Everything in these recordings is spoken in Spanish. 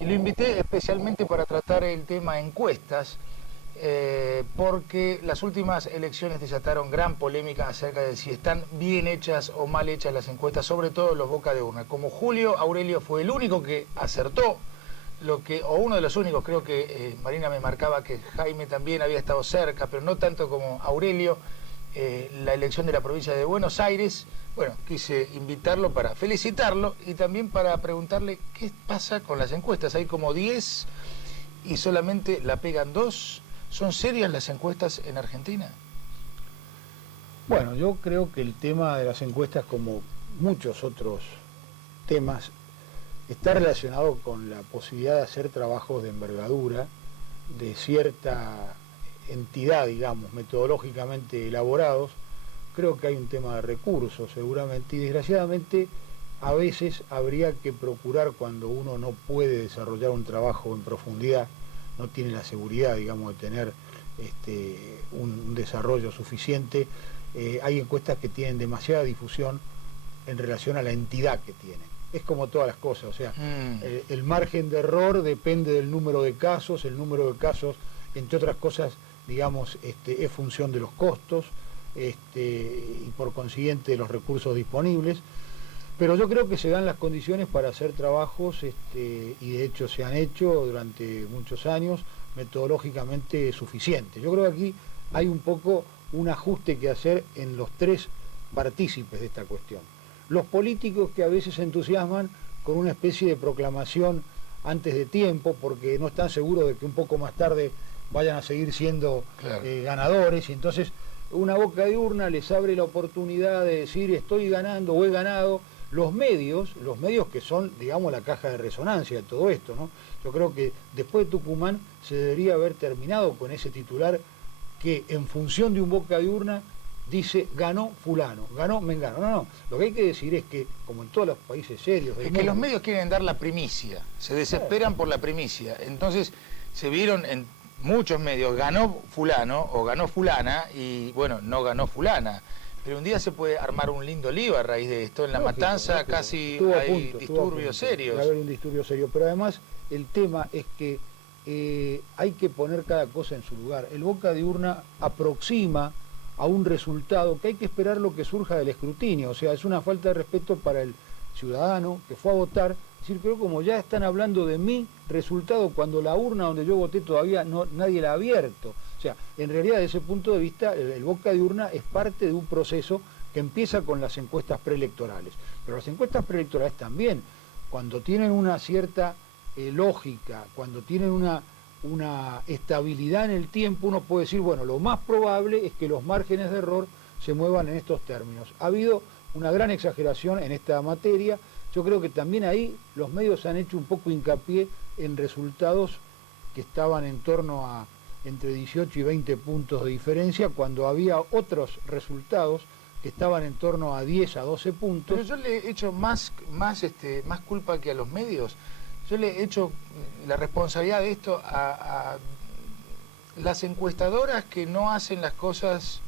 Y lo invité especialmente para tratar el tema encuestas, porque las últimas elecciones desataron gran polémica acerca de si están bien hechas o mal hechas las encuestas, sobre todo los boca de urna. Como Julio Aurelio fue el único que acertó, o uno de los únicos, creo que Marina me marcaba que Jaime también había estado cerca, pero no tanto como Aurelio, la elección de la provincia de Buenos Aires. Bueno, quise invitarlo para felicitarlo y también para preguntarle qué pasa con las encuestas. Hay como 10 y solamente la pegan 2. ¿Son serias las encuestas en Argentina? Bueno, yo creo que el tema de las encuestas, como muchos otros temas, está relacionado con la posibilidad de hacer trabajos de envergadura, de cierta entidad, digamos, metodológicamente elaborados. Creo que hay un tema de recursos, seguramente, y desgraciadamente a veces habría que procurar, cuando uno no puede desarrollar un trabajo en profundidad, no tiene la seguridad, digamos, de tener un desarrollo suficiente. Hay encuestas que tienen demasiada difusión en relación a la entidad que tienen. Es como todas las cosas, o sea, el margen de error depende del número de casos. El número de casos, entre otras cosas, digamos, es función de los costos y por consiguiente de los recursos disponibles. Pero yo creo que se dan las condiciones para hacer trabajos, y de hecho se han hecho durante muchos años, metodológicamente suficientes. Yo creo que aquí hay un poco un ajuste que hacer en los tres partícipes de esta cuestión. Los políticos, que a veces se entusiasman con una especie de proclamación antes de tiempo, porque no están seguros de que un poco más tarde vayan a seguir siendo ganadores, y entonces una boca de urna les abre la oportunidad de decir estoy ganando o he ganado. Los medios que son, digamos, la caja de resonancia de todo esto, ¿no? Yo creo que después de Tucumán se debería haber terminado con ese titular que en función de un boca de urna dice ganó fulano, ganó mengano. No, lo que hay que decir es que, como en todos los países serios del Es mundo, que los medios quieren dar la primicia, se desesperan por la primicia. Entonces se vieron en muchos medios, ganó fulano o ganó fulana, y bueno, no ganó fulana. Pero un día se puede armar un lindo lío a raíz de esto. En La Matanza casi hay disturbios serios. Va a haber un disturbio serio, pero además el tema es que hay que poner cada cosa en su lugar. El boca de urna aproxima a un resultado que hay que esperar lo que surja del escrutinio. O sea, es una falta de respeto para el ciudadano que fue a votar. Es decir, pero como ya están hablando de mi resultado cuando la urna donde yo voté todavía nadie la ha abierto. O sea, en realidad, desde ese punto de vista, el boca de urna es parte de un proceso que empieza con las encuestas preelectorales. Pero las encuestas preelectorales también, cuando tienen una cierta lógica, cuando tienen una estabilidad en el tiempo, uno puede decir, bueno, lo más probable es que los márgenes de error se muevan en estos términos. Ha habido una gran exageración en esta materia. Yo creo que también ahí los medios han hecho un poco hincapié en resultados que estaban en torno a entre 18 y 20 puntos de diferencia, cuando había otros resultados que estaban en torno a 10 a 12 puntos. Pero yo le he hecho más culpa que a los medios. Yo le he hecho la responsabilidad de esto a las encuestadoras que no hacen las cosas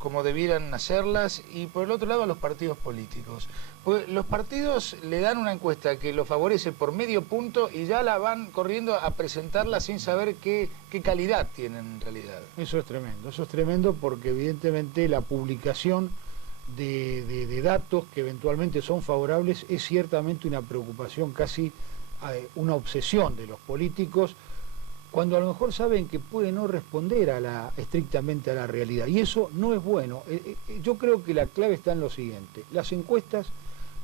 como debieran hacerlas, y por el otro lado a los partidos políticos. Porque los partidos le dan una encuesta que lo favorece por medio punto y ya la van corriendo a presentarla sin saber qué calidad tienen en realidad. Eso es tremendo porque evidentemente la publicación de datos que eventualmente son favorables es ciertamente una preocupación, casi una obsesión de los políticos, cuando a lo mejor saben que puede no responder estrictamente a la realidad, y eso no es bueno. Yo creo que la clave está en lo siguiente: las encuestas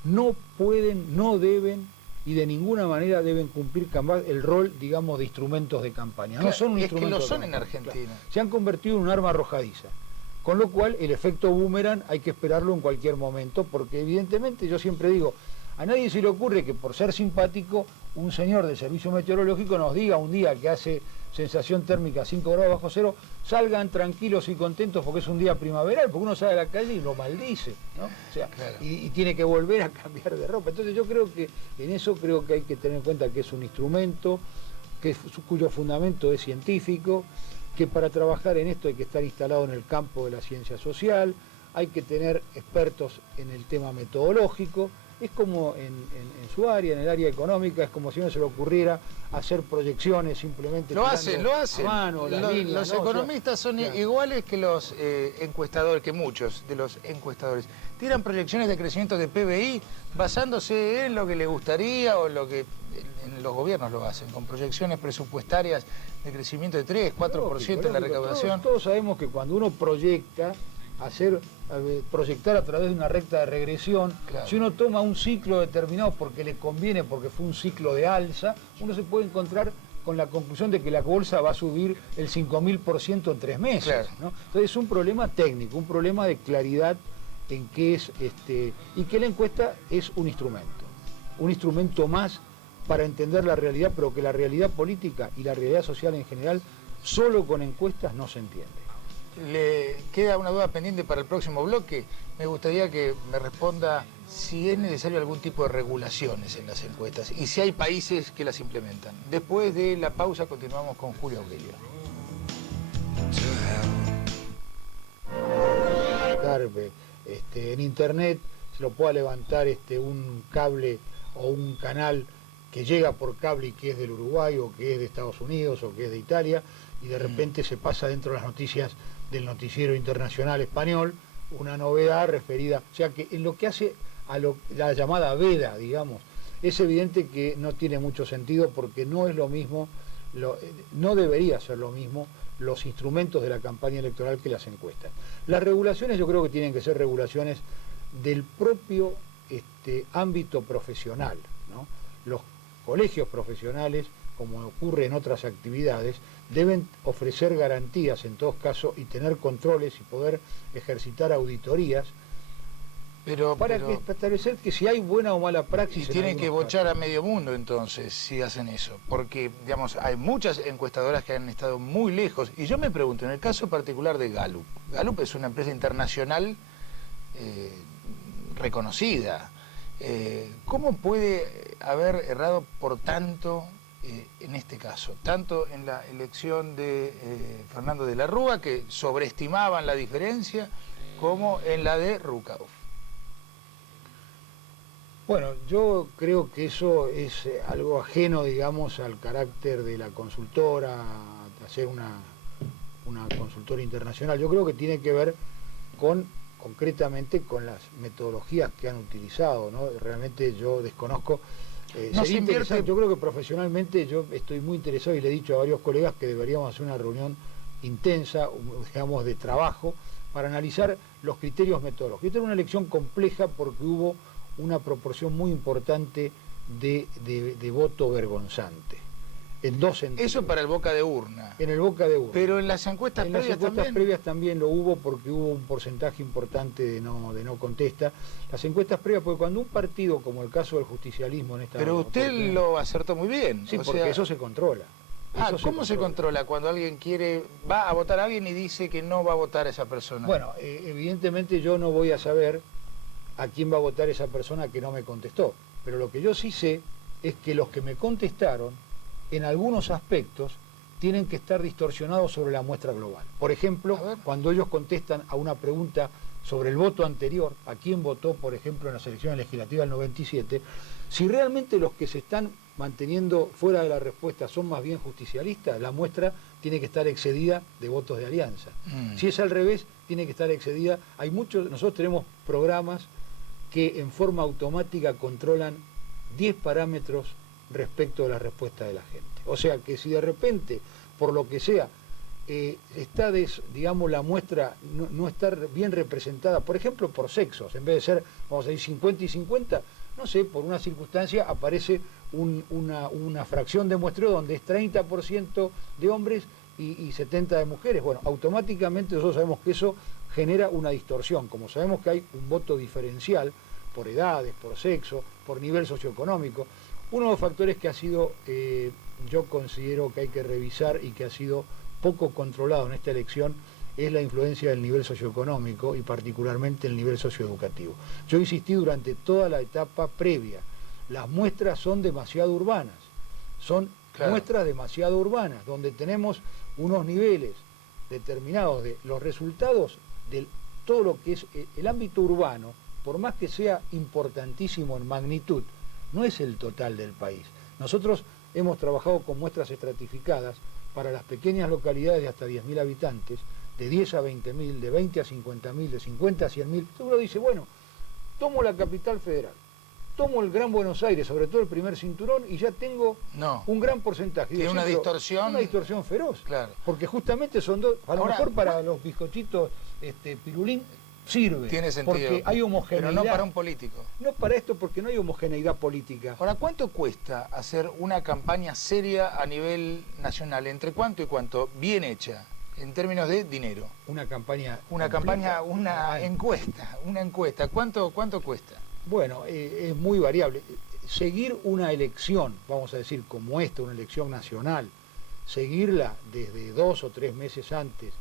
no pueden, no deben y de ninguna manera deben cumplir jamás el rol, digamos, de instrumentos de campaña. No son un instrumento. Es que lo son en Argentina. Claro. Se han convertido en un arma arrojadiza, con lo cual el efecto boomerang hay que esperarlo en cualquier momento, porque evidentemente, yo siempre digo, a nadie se le ocurre que por ser simpático un señor del servicio meteorológico nos diga un día que hace sensación térmica 5 grados bajo cero, salgan tranquilos y contentos porque es un día primaveral, porque uno sale a la calle y lo maldice, ¿no? O sea, claro. y tiene que volver a cambiar de ropa. Entonces yo creo que en eso creo que hay que tener en cuenta que es un instrumento, cuyo fundamento es científico, que para trabajar en esto hay que estar instalado en el campo de la ciencia social, hay que tener expertos en el tema metodológico, es como en su área, en el área económica, es como si no se le ocurriera hacer proyecciones simplemente. Lo hacen. A mano, los economistas son claro, iguales que los encuestadores, que muchos de los encuestadores. Tiran proyecciones de crecimiento de PBI basándose en lo que les gustaría o lo que en los gobiernos lo hacen, con proyecciones presupuestarias de crecimiento de 3, 4% en la recaudación. Todos sabemos que cuando uno proyecta, proyectar a través de una recta de regresión, claro, si uno toma un ciclo determinado porque le conviene, porque fue un ciclo de alza, uno se puede encontrar con la conclusión de que la bolsa va a subir el 5000% en 3 meses. Claro. ¿no? Entonces es un problema técnico, un problema de claridad en qué es, y que la encuesta es un instrumento más para entender la realidad, pero que la realidad política y la realidad social en general, solo con encuestas no se entiende. Le queda una duda pendiente para el próximo bloque. Me gustaría que me responda si es necesario algún tipo de regulaciones en las encuestas y si hay países que las implementan. Después de la pausa continuamos con Julio Aurelio. En internet se lo pueda levantar un cable o un canal que llega por cable y que es del Uruguay o que es de Estados Unidos o que es de Italia y de repente se pasa dentro de las noticias del noticiero internacional español una novedad referida, o sea que en lo que hace a la llamada veda, digamos, es evidente que no tiene mucho sentido porque no es lo mismo, no debería ser lo mismo los instrumentos de la campaña electoral que las encuestas. Las regulaciones yo creo que tienen que ser regulaciones del propio ámbito profesional, ¿no? Los colegios profesionales, como ocurre en otras actividades, deben ofrecer garantías en todos casos y tener controles y poder ejercitar auditorías para establecer que si hay buena o mala praxis. Y tienen que bochar a medio mundo entonces si hacen eso, porque digamos hay muchas encuestadoras que han estado muy lejos y yo me pregunto, en el caso particular de Gallup, Gallup es una empresa internacional reconocida, ¿cómo puede haber errado por tanto en este caso? Tanto en la elección de Fernando de la Rúa, que sobreestimaban la diferencia, como en la de Rukauf. Bueno, yo creo que eso es algo ajeno, digamos, al carácter de la consultora, hacer una consultora internacional. Yo creo que tiene que ver concretamente con las metodologías que han utilizado, ¿no? Realmente yo desconozco. No se invierte. Yo creo que profesionalmente yo estoy muy interesado y le he dicho a varios colegas que deberíamos hacer una reunión intensa, digamos, de trabajo, para analizar los criterios metodológicos. Esta era una elección compleja porque hubo una proporción muy importante de voto vergonzante, en dos sentidos. Eso para el boca de urna. En el boca de urna. Pero en las encuestas previas las encuestas también. previas también lo hubo porque hubo un porcentaje importante de no contesta. Las encuestas previas, porque cuando un partido, como el caso del justicialismo en esta... Pero usted lo acertó muy bien. Sí, porque eso se controla. ¿Cómo se controla cuando alguien va a votar a alguien y dice que no va a votar a esa persona? Bueno, evidentemente yo no voy a saber a quién va a votar esa persona que no me contestó. Pero lo que yo sí sé es que los que me contestaron, en algunos aspectos, tienen que estar distorsionados sobre la muestra global. Por ejemplo, cuando ellos contestan a una pregunta sobre el voto anterior, a quién votó, por ejemplo, en las elecciones legislativas del 97, si realmente los que se están manteniendo fuera de la respuesta son más bien justicialistas, la muestra tiene que estar excedida de votos de alianza. Si es al revés, tiene que estar excedida. Nosotros tenemos programas que en forma automática controlan 10 parámetros respecto de la respuesta de la gente. O sea que si de repente, por lo que sea, digamos, la muestra no está bien representada, por ejemplo, por sexos, en vez de ser, vamos a decir, 50 y 50, no sé, por una circunstancia aparece una fracción de muestreo donde es 30% de hombres y 70% de mujeres. Bueno, automáticamente nosotros sabemos que eso genera una distorsión. Como sabemos que hay un voto diferencial por edades, por sexo, por nivel socioeconómico, uno de los factores que ha sido, yo considero que hay que revisar y que ha sido poco controlado en esta elección, es la influencia del nivel socioeconómico y particularmente el nivel socioeducativo. Yo insistí durante toda la etapa previa, las muestras son demasiado urbanas, muestras demasiado urbanas, donde tenemos unos niveles determinados de los resultados de todo lo que es el ámbito urbano, por más que sea importantísimo en magnitud, no es el total del país. Nosotros hemos trabajado con muestras estratificadas para las pequeñas localidades de hasta 10.000 habitantes, de 10 a 20.000, de 20 a 50.000, de 50 a 100.000. Uno dice, bueno, tomo la capital federal, tomo el Gran Buenos Aires, sobre todo el primer cinturón, y ya tengo un gran porcentaje. Tiene una distorsión. Una distorsión feroz. Claro. Porque justamente son dos, a lo mejor para los bizcochitos pirulín sirve. Tiene sentido. Porque hay homogeneidad. Pero no para un político. No para esto, porque no hay homogeneidad política. Ahora, ¿cuánto cuesta hacer una campaña seria a nivel nacional? ¿Entre cuánto y cuánto? Bien hecha, en términos de dinero. Una campaña. Una encuesta. ¿Cuánto cuesta? Bueno, es muy variable. Seguir una elección, vamos a decir, como esta, una elección nacional, seguirla desde 2 o 3 meses antes,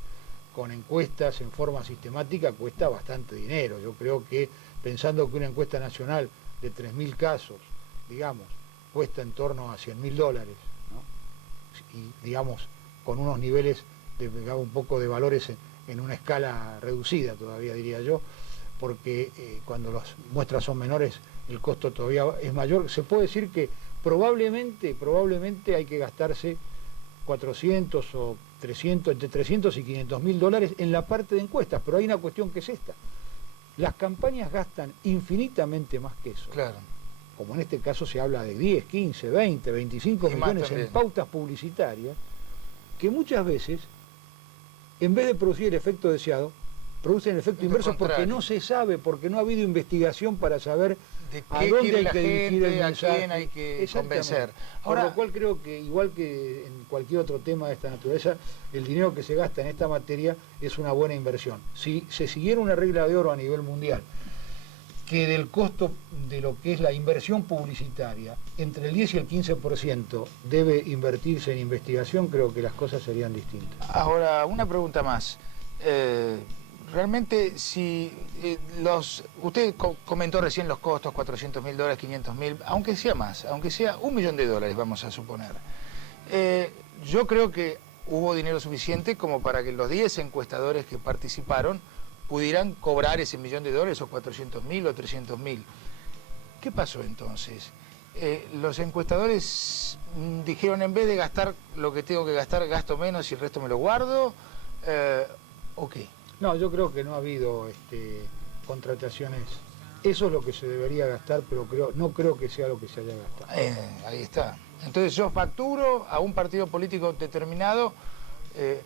con encuestas en forma sistemática, cuesta bastante dinero. Yo creo que, pensando que una encuesta nacional de 3.000 casos, digamos, cuesta en torno a $100.000, ¿no? Y, digamos, con unos niveles, digamos, un poco de valores en una escala reducida todavía, diría yo, porque cuando las muestras son menores el costo todavía es mayor. Se puede decir que probablemente hay que gastarse 400 o 300, entre 300 y $500.000 en la parte de encuestas, pero hay una cuestión que es esta. Las campañas gastan infinitamente más que eso. Claro. Como en este caso se habla de 10, 15, 20, 25 millones en pautas publicitarias, que muchas veces, en vez de producir el efecto deseado, producen el efecto inverso porque no se sabe, porque no ha habido investigación para saber de a dónde hay que gente, dirigir el mensaje, a quién hay que convencer. Ahora, por lo cual creo que, igual que en cualquier otro tema de esta naturaleza, el dinero que se gasta en esta materia es una buena inversión. Si se siguiera una regla de oro a nivel mundial, que del costo de lo que es la inversión publicitaria, entre el 10 y el 15% debe invertirse en investigación, creo que las cosas serían distintas. Ahora, una pregunta más. Realmente, si usted comentó recién los costos, $400.000, $500.000, aunque sea más, aunque sea $1 millón, vamos a suponer. Yo creo que hubo dinero suficiente como para que los 10 encuestadores que participaron pudieran cobrar ese $1 millón, o $400.000 o $300.000. ¿Qué pasó entonces? Los encuestadores dijeron, en vez de gastar lo que tengo que gastar, gasto menos y el resto me lo guardo, ¿o qué? No, yo creo que no ha habido contrataciones. Eso es lo que se debería gastar, pero no creo que sea lo que se haya gastado. Ahí está. Entonces yo facturo a un partido político determinado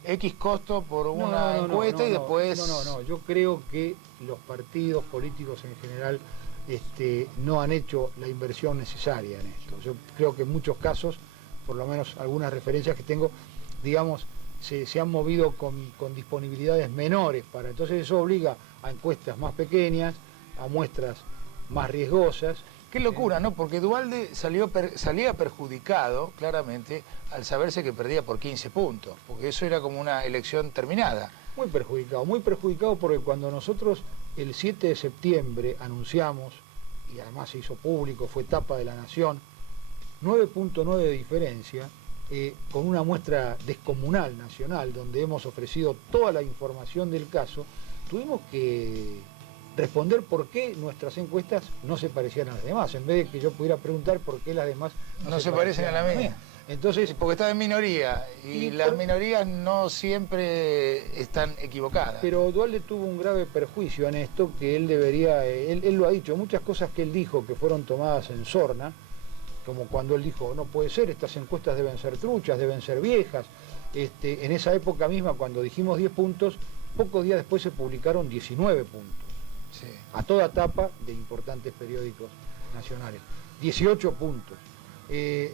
X costo por una encuesta y después... No, yo creo que los partidos políticos en general no han hecho la inversión necesaria en esto. Yo creo que en muchos casos, por lo menos algunas referencias que tengo, digamos, se han movido con disponibilidades menores entonces eso obliga a encuestas más pequeñas, a muestras más riesgosas. Qué locura, ¿no? Porque Duhalde salía perjudicado, claramente, al saberse que perdía por 15 puntos, porque eso era como una elección terminada. Muy perjudicado porque cuando nosotros el 7 de septiembre anunciamos, y además se hizo público, fue tapa de La Nación, 9.9 de diferencia, con una muestra descomunal nacional, donde hemos ofrecido toda la información del caso, tuvimos que responder por qué nuestras encuestas no se parecían a las demás, en vez de que yo pudiera preguntar por qué las demás no se parecen a la mía. Entonces, porque estaba en minoría, y las minorías no siempre están equivocadas. Pero Duhalde tuvo un grave perjuicio en esto, que él debería, él lo ha dicho, muchas cosas que él dijo que fueron tomadas en sorna, como cuando él dijo, no puede ser, estas encuestas deben ser truchas, deben ser viejas. En esa época misma, cuando dijimos 10 puntos, pocos días después se publicaron 19 puntos. Sí. A toda tapa de importantes periódicos nacionales. 18 puntos.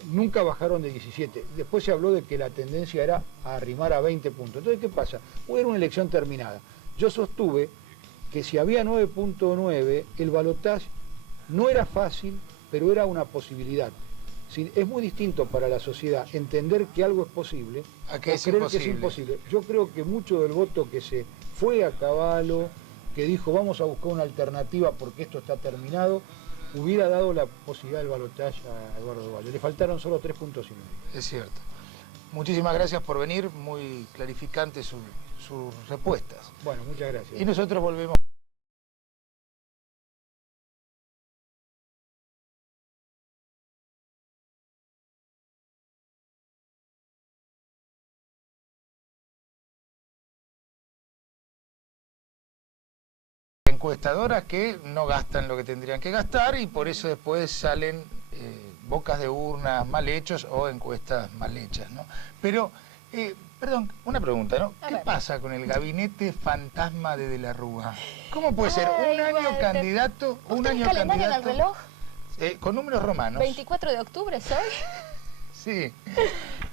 Nunca bajaron de 17. Después se habló de que la tendencia era a arrimar a 20 puntos. Entonces, ¿qué pasa? Era una elección terminada. Yo sostuve que si había 9.9, el balotaje no era fácil, pero era una posibilidad. Es muy distinto para la sociedad entender que algo es posible a que creer que es imposible. Yo creo que mucho del voto que se fue a caballo, que dijo vamos a buscar una alternativa porque esto está terminado, hubiera dado la posibilidad del balotaje a Eduardo Duhalde. Le faltaron solo 3 puntos y medio. Es cierto. Muchísimas gracias por venir, muy clarificantes sus respuestas. Bueno, muchas gracias. Y nosotros volvemos. encuestadoras que no gastan lo que tendrían que gastar y por eso después salen bocas de urnas mal hechos o encuestas mal hechas, ¿no? Pero, perdón, una pregunta, ¿no? ¿Qué pasa con el gabinete fantasma de la Rúa? ¿Cómo puede ser un año candidato, un año calendario en el candidato? reloj? Con números romanos. 24 de octubre, ¿soy? Sí.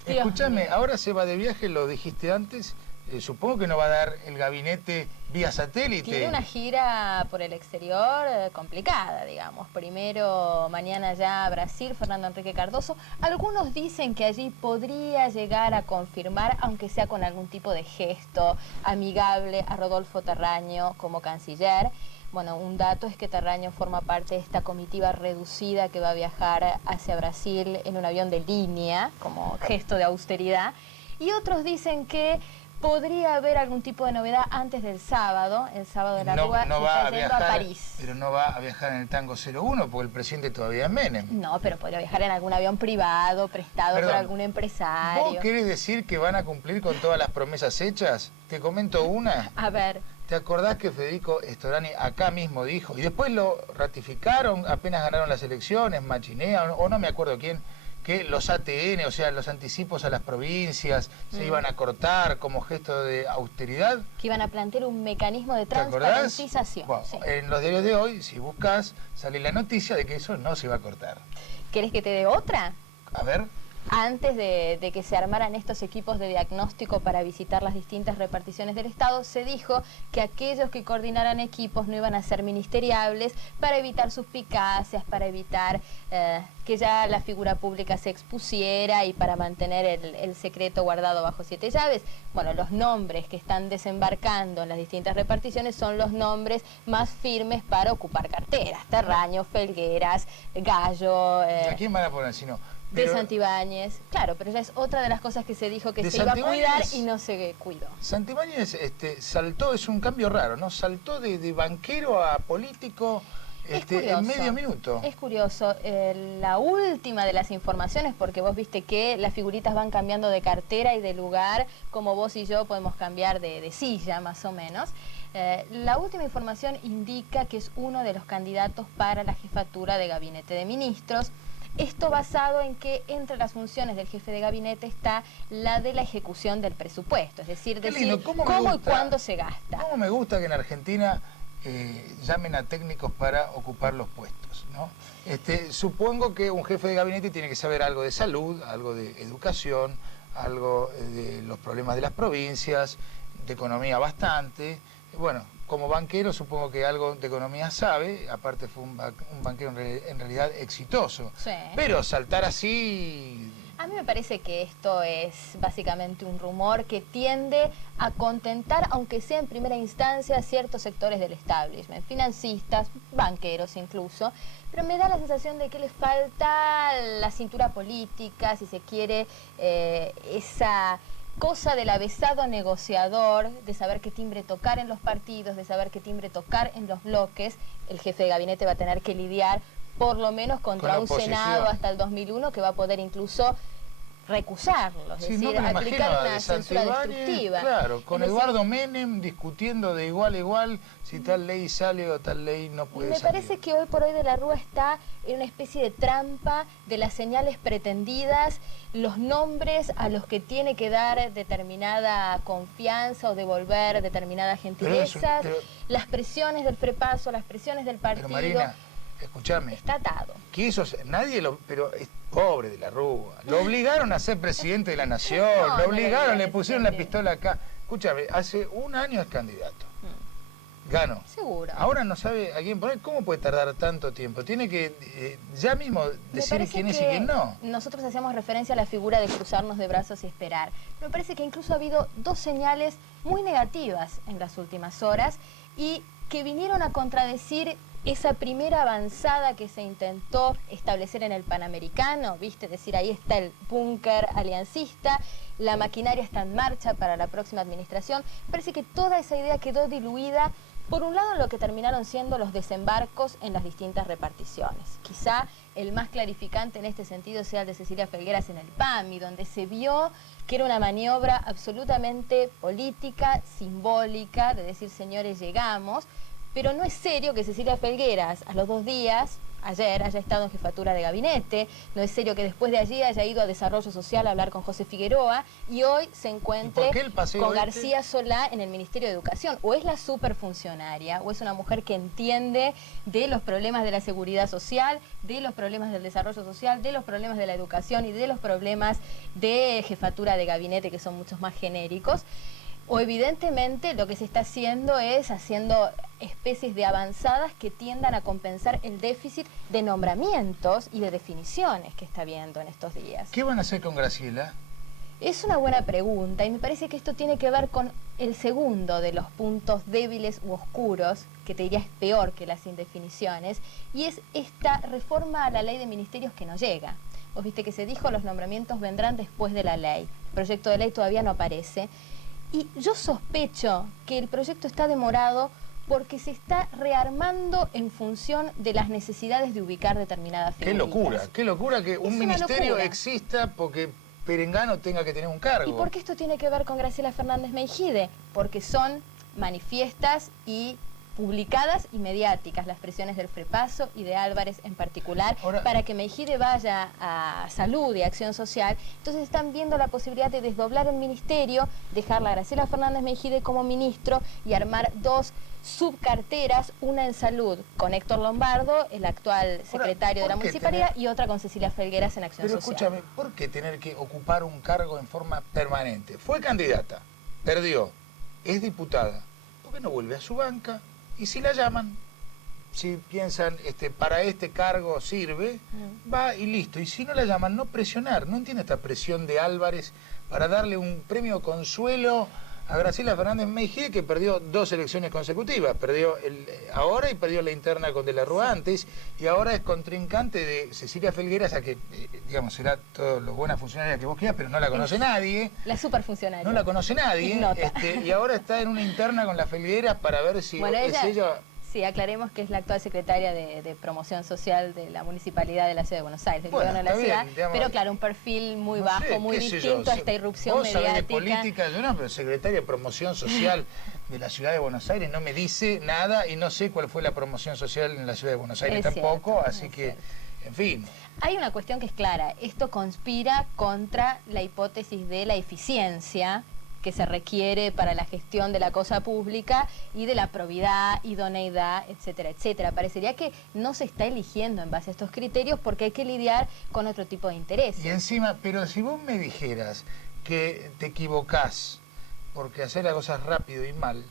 Escúchame, ahora se va de viaje, lo dijiste antes. Supongo que no va a dar el gabinete vía satélite. Tiene una gira por el exterior complicada, digamos. Primero, mañana ya a Brasil, Fernando Enrique Cardoso. Algunos dicen que allí podría llegar a confirmar, aunque sea con algún tipo de gesto amigable, a Rodolfo Terraño como canciller. Bueno, un dato es que Terraño forma parte de esta comitiva reducida que va a viajar hacia Brasil en un avión de línea, como gesto de austeridad. Y otros dicen que podría haber algún tipo de novedad antes del sábado. El sábado de la Rúa no va está a yendo viajar, a París. Pero no va a viajar en el Tango 01 porque el presidente todavía es Menem. No, pero podría viajar en algún avión privado, prestado por algún empresario. ¿Vos querés decir que van a cumplir con todas las promesas hechas? Te comento una. A ver. ¿Te acordás que Federico Storani acá mismo dijo, y después lo ratificaron, apenas ganaron las elecciones, Machinea, o no me acuerdo quién, que los ATN, o sea, los anticipos a las provincias, se iban a cortar como gesto de austeridad? Que iban a plantear un mecanismo de transparentización. Bueno, sí. En los diarios de hoy, si buscas, sale la noticia de que eso no se va a cortar. ¿Querés que te dé otra? A ver. Antes de que se armaran estos equipos de diagnóstico para visitar las distintas reparticiones del Estado, se dijo que aquellos que coordinaran equipos no iban a ser ministeriables para evitar suspicacias, para evitar que ya la figura pública se expusiera y para mantener el secreto guardado bajo 7 llaves. Bueno, los nombres que están desembarcando en las distintas reparticiones son los nombres más firmes para ocupar carteras. Terraño, Felgueras, Gallo... ¿Y a quién van a poner si no? De Santibáñez, claro, pero ya es otra de las cosas que se dijo que se iba a cuidar y no se cuidó. Santibáñez saltó, es un cambio raro, ¿no? Saltó de banquero a político en medio minuto. Es curioso, la última de las informaciones, porque vos viste que las figuritas van cambiando de cartera y de lugar, como vos y yo podemos cambiar de silla más o menos. La última información indica que es uno de los candidatos para la jefatura de gabinete de ministros. Esto basado en que entre las funciones del jefe de gabinete está la de la ejecución del presupuesto, es decir, cómo y cuándo se gasta. Cómo me gusta que en Argentina llamen a técnicos para ocupar los puestos, ¿no? Supongo que un jefe de gabinete tiene que saber algo de salud, algo de educación, algo de los problemas de las provincias, de economía bastante. Bueno, como banquero supongo que algo de economía sabe, aparte fue un banquero en realidad exitoso. Sí. Pero saltar así... A mí me parece que esto es básicamente un rumor que tiende a contentar, aunque sea en primera instancia, a ciertos sectores del establishment, financistas, banqueros incluso, pero me da la sensación de que le falta la cintura política, si se quiere, esa cosa del avesado negociador, de saber qué timbre tocar en los partidos, de saber qué timbre tocar en los bloques. El jefe de gabinete va a tener que lidiar por lo menos contra un Senado hasta el 2001 que va a poder incluso recusarlo, es decir, aplicar una censura destructiva. Claro, con Eduardo Menem discutiendo de igual a igual si tal ley sale o tal ley no puede salir. Me parece que hoy por hoy de la Rúa está en una especie de trampa de las señales pretendidas, los nombres a los que tiene que dar determinada confianza o devolver determinadas gentilezas, las presiones del prepaso, las presiones del partido. Pero Marina, escúchame. Está atado. Pero es pobre de la Rúa. Lo obligaron a ser presidente de la nación, lo obligaron, le pusieron la pistola acá. Escúchame, hace un año es candidato. Ganó. Seguro. Ahora no sabe a quién poner. ¿Cómo puede tardar tanto tiempo? Tiene que ya mismo decir quién es y quién no. Nosotros hacíamos referencia a la figura de cruzarnos de brazos y esperar. Pero me parece que incluso ha habido dos señales muy negativas en las últimas horas y que vinieron a contradecir esa primera avanzada que se intentó establecer en el Panamericano, ¿viste? Es decir, ahí está el búnker aliancista, la maquinaria está en marcha para la próxima administración. Parece que toda esa idea quedó diluida, por un lado, en lo que terminaron siendo los desembarcos en las distintas reparticiones. Quizá el más clarificante en este sentido sea el de Cecilia Felgueras en el PAMI, donde se vio que era una maniobra absolutamente política, simbólica, de decir, señores, llegamos, Pero no es serio que Cecilia Felgueras a los 2 días, ayer, haya estado en jefatura de gabinete, no es serio que después de allí haya ido a Desarrollo Social a hablar con José Figueroa y hoy se encuentre con García Solá en el Ministerio de Educación. O es la superfuncionaria, o es una mujer que entiende de los problemas de la seguridad social, de los problemas del desarrollo social, de los problemas de la educación y de los problemas de jefatura de gabinete, que son muchos más genéricos. O evidentemente lo que se está haciendo es haciendo especies de avanzadas que tiendan a compensar el déficit de nombramientos y de definiciones que está habiendo en estos días. ¿Qué van a hacer con Graciela? Es una buena pregunta y me parece que esto tiene que ver con el segundo de los puntos débiles u oscuros, que te diría es peor que las indefiniciones, y es esta reforma a la ley de ministerios que no llega. Vos viste que se dijo los nombramientos vendrán después de la ley. El proyecto de ley todavía no aparece. Y yo sospecho que el proyecto está demorado porque se está rearmando en función de las necesidades de ubicar determinadas figuritas. Qué locura que un ministerio exista porque Perengano tenga que tener un cargo. ¿Y por qué esto tiene que ver con Graciela Fernández Meijide? Porque son manifiestas y publicadas y mediáticas las presiones del Frepaso y de Álvarez en particular. Ahora, para que Meijide vaya a Salud y Acción Social. Entonces están viendo la posibilidad de desdoblar el ministerio, dejarla a Graciela Fernández Meijide como ministro y armar 2 subcarteras, una en Salud con Héctor Lombardo, el actual secretario de la municipalidad, y otra con Cecilia Felgueras en Acción Social. Pero escúchame, ¿por qué tener que ocupar un cargo en forma permanente? Fue candidata, perdió, es diputada, ¿por qué no vuelve a su banca? Y si la llaman, si piensan, para este cargo sirve, va y listo. Y si no la llaman, no presionar. No entiendo esta presión de Álvarez para darle un premio consuelo a Graciela Fernández Meijide, que perdió 2 elecciones consecutivas. Perdió ahora y perdió la interna con De la Rúa antes. Y ahora es contrincante de Cecilia Felgueras, a que, digamos, será todo lo buena funcionaria que vos quieras, pero no la conoce nadie. La superfuncionaria. No la conoce nadie. Y ahora está en una interna con la Felgueras para ver si ella... Sí, aclaremos que es la actual secretaria de Promoción Social de la Municipalidad de la Ciudad de Buenos Aires, del gobierno de la ciudad, bien, digamos, pero claro, un perfil muy bajo, muy distinto a esta irrupción mediática. Vos sabés de política, yo no, pero secretaria de Promoción Social de la Ciudad de Buenos Aires no me dice nada y no sé cuál fue la promoción social en la Ciudad de Buenos Aires tampoco, así que, en fin. Hay una cuestión que es clara, esto conspira contra la hipótesis de la eficiencia que se requiere para la gestión de la cosa pública y de la probidad, idoneidad, etcétera, etcétera. Parecería que no se está eligiendo en base a estos criterios porque hay que lidiar con otro tipo de intereses. Y encima, pero si vos me dijeras que te equivocás porque hacer las cosas rápido y mal,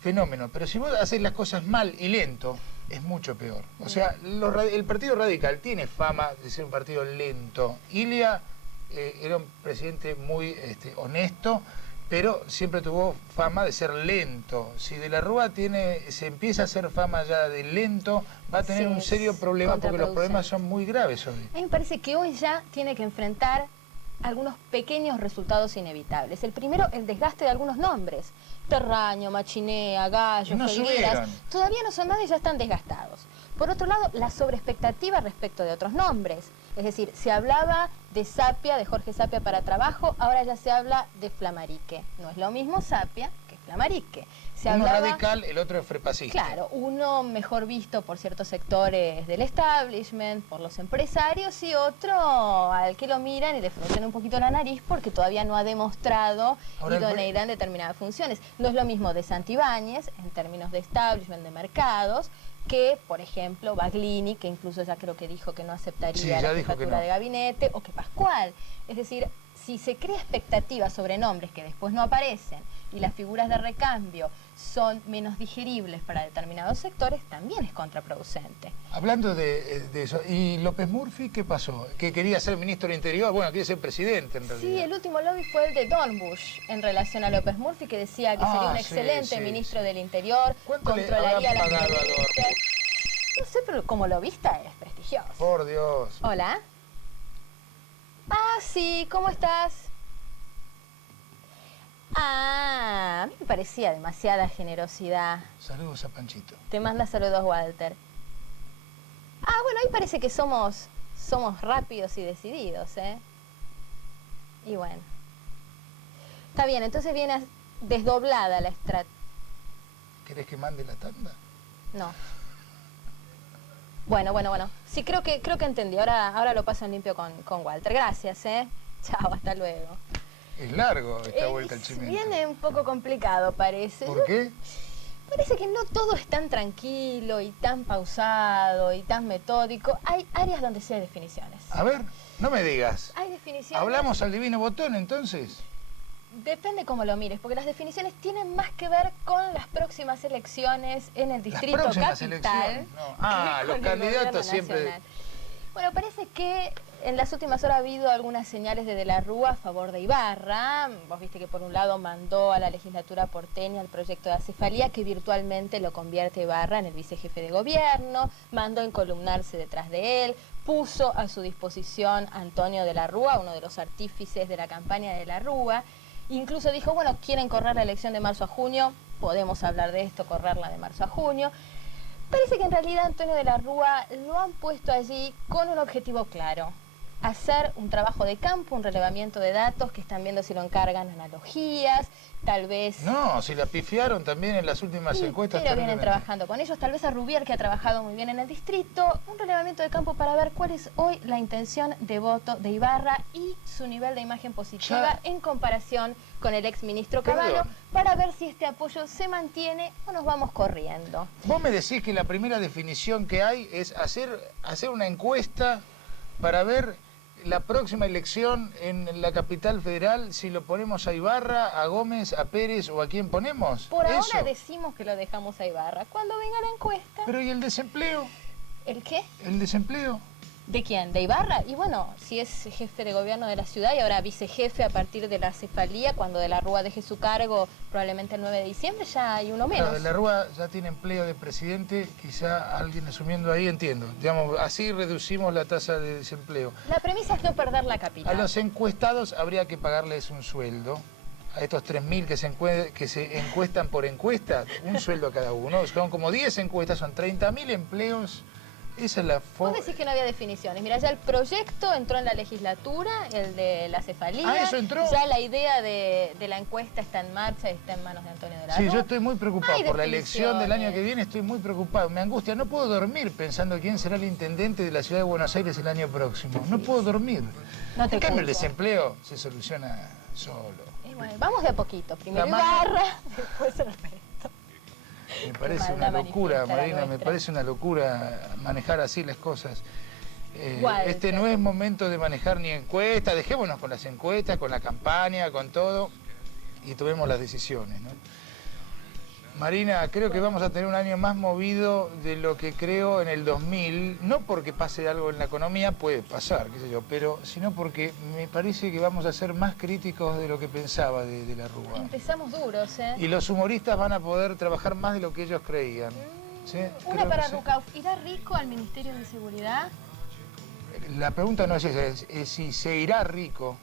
fenómeno, pero si vos haces las cosas mal y lento, es mucho peor. O sea, el Partido Radical tiene fama de ser un partido lento. Ilia era un presidente muy honesto, pero siempre tuvo fama de ser lento. Si De la Rúa se empieza a hacer fama ya de lento, va a tener un serio problema porque los problemas son muy graves hoy. A mí me parece que hoy ya tiene que enfrentar algunos pequeños resultados inevitables. El primero, el desgaste de algunos nombres. Terraño, Machinea, Gallo, Felgueras, todavía no son nada y ya están desgastados. Por otro lado, la sobreexpectativa respecto de otros nombres. Es decir, se hablaba de Sapia, de Jorge Sapia para trabajo, ahora ya se habla de Flamarique. No es lo mismo Sapia que Flamarique. Uno radical, el otro es frepacista. Claro, uno mejor visto por ciertos sectores del establishment, por los empresarios, y otro al que lo miran y le fruncen un poquito la nariz porque todavía no ha demostrado idoneidad en determinadas funciones. No es lo mismo de Santibáñez, en términos de establishment, de mercados, que, por ejemplo, Baglini, que incluso ya creo que dijo que no aceptaría la jefatura de gabinete, o que Pascual. Es decir, si se crea expectativa sobre nombres que después no aparecen y las figuras de recambio son menos digeribles para determinados sectores, también es contraproducente. Hablando de eso, ¿y López Murphy qué pasó? ¿Que quería ser ministro del Interior? Bueno, quería ser presidente en realidad. Sí, el último lobby fue el de Dornbusch en relación a López Murphy, que decía que sería un excelente ministro del Interior, controlaría la justicia. No sé, pero como lobista es prestigioso. Por Dios. Hola. Ah, sí, ¿cómo estás? Ah, a mí me parecía demasiada generosidad. Saludos a Panchito. Te manda saludos, Walter. Ah, bueno, ahí parece que somos rápidos y decididos, ¿eh? Y bueno. Está bien, entonces viene desdoblada la estrategia. ¿Querés que mande la tanda? No. Bueno. Sí, creo que entendí. Ahora lo paso en limpio con Walter. Gracias, ¿eh? Chao, hasta luego. Es largo esta vuelta al Chimento. Viene un poco complicado, parece. ¿Por qué? Parece que no todo es tan tranquilo y tan pausado y tan metódico. Hay áreas donde sí hay definiciones. A ver, no me digas. Hay definiciones. ¿Hablamos al divino botón entonces? Depende cómo lo mires, porque las definiciones tienen más que ver con las próximas elecciones en el distrito próximas capital. elecciones, no. Los candidatos siempre... Bueno, parece que en las últimas horas ha habido algunas señales de la Rúa a favor de Ibarra. Vos viste que por un lado mandó a la legislatura porteña el proyecto de acefalía que virtualmente lo convierte a Ibarra en el vicejefe de gobierno, mandó encolumnarse detrás de él, puso a su disposición a Antonio de la Rúa, uno de los artífices de la campaña de la Rúa. Incluso dijo, bueno, quieren correr la elección de marzo a junio, podemos hablar de esto, correrla de marzo a junio. Parece que en realidad Antonio de la Rúa lo han puesto allí con un objetivo claro. Hacer un trabajo de campo, un relevamiento de datos que están viendo si lo encargan analogías, tal vez... No, si la pifiaron también en las últimas encuestas. Pero vienen trabajando con ellos, tal vez a Rubier, que ha trabajado muy bien en el distrito, un relevamiento de campo para ver cuál es hoy la intención de voto de Ibarra y su nivel de imagen positiva en comparación con el exministro Cavallo, para ver si este apoyo se mantiene o nos vamos corriendo. Vos me decís que la primera definición que hay es hacer una encuesta para ver la próxima elección en la capital federal, si lo ponemos a Ibarra, a Gómez, a Pérez o a quién ponemos. Por ahora decimos que lo dejamos a Ibarra. Cuando venga la encuesta... Pero ¿y el desempleo? ¿El qué? ¿El desempleo? ¿De quién? ¿De Ibarra? Y bueno, si es jefe de gobierno de la ciudad y ahora vicejefe a partir de la cefalía, cuando de la Rúa deje su cargo, probablemente el 9 de diciembre, ya hay uno menos. Claro, de la Rúa ya tiene empleo de presidente, quizá alguien asumiendo ahí, entiendo. Digamos, así reducimos la tasa de desempleo. La premisa es no perder la capital. A los encuestados habría que pagarles un sueldo. A estos 3.000 que se encuestan por encuesta, un sueldo a cada uno. Son como 10 encuestas, son 30.000 empleos. Esa es la Vos decís que no había definiciones. Mira, ya el proyecto entró en la legislatura, el de la cefalía. Ah, ¿eso entró? Ya la idea de la encuesta está en marcha y está en manos de Antonio de la Rúa. Sí, yo estoy muy preocupado por la elección del año que viene, estoy muy preocupado. Me angustia, no puedo dormir pensando quién será el intendente de la ciudad de Buenos Aires el año próximo. No puedo dormir. No te en cambio, el desempleo se soluciona solo. Bueno, vamos de a poquito. Primero Ibarra, después el resto. Me parece una locura, Marina, me parece una locura manejar así las cosas. Este no es momento de manejar ni encuestas, dejémonos con las encuestas, con la campaña, con todo, y tomemos las decisiones, ¿no? Marina, creo que vamos a tener un año más movido de lo que creo en el 2000, no porque pase algo en la economía, puede pasar, qué sé yo, pero sino porque me parece que vamos a ser más críticos de lo que pensaba de la Rúa. Empezamos duros, ¿eh? Y los humoristas van a poder trabajar más de lo que ellos creían. ¿Sí? Una para Rucauf, ¿irá Rico al Ministerio de Seguridad? La pregunta no es esa, es si se irá Rico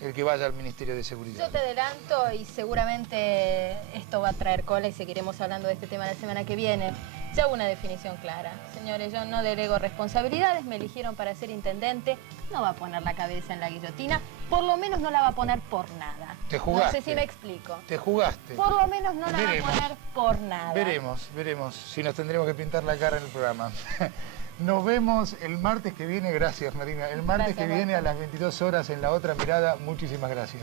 el que vaya al Ministerio de Seguridad. Yo te adelanto y seguramente esto va a traer cola y seguiremos hablando de este tema la semana que viene. Ya hubo una definición clara. Señores, yo no delego responsabilidades, me eligieron para ser intendente, no va a poner la cabeza en la guillotina, por lo menos no la va a poner por nada. Te jugaste. No sé si me explico. Te jugaste. Por lo menos no la va a poner por nada. Veremos si nos tendremos que pintar la cara en el programa. Nos vemos el martes que viene, gracias Marina, el martes que viene a las 22 horas en La Otra Mirada, muchísimas gracias.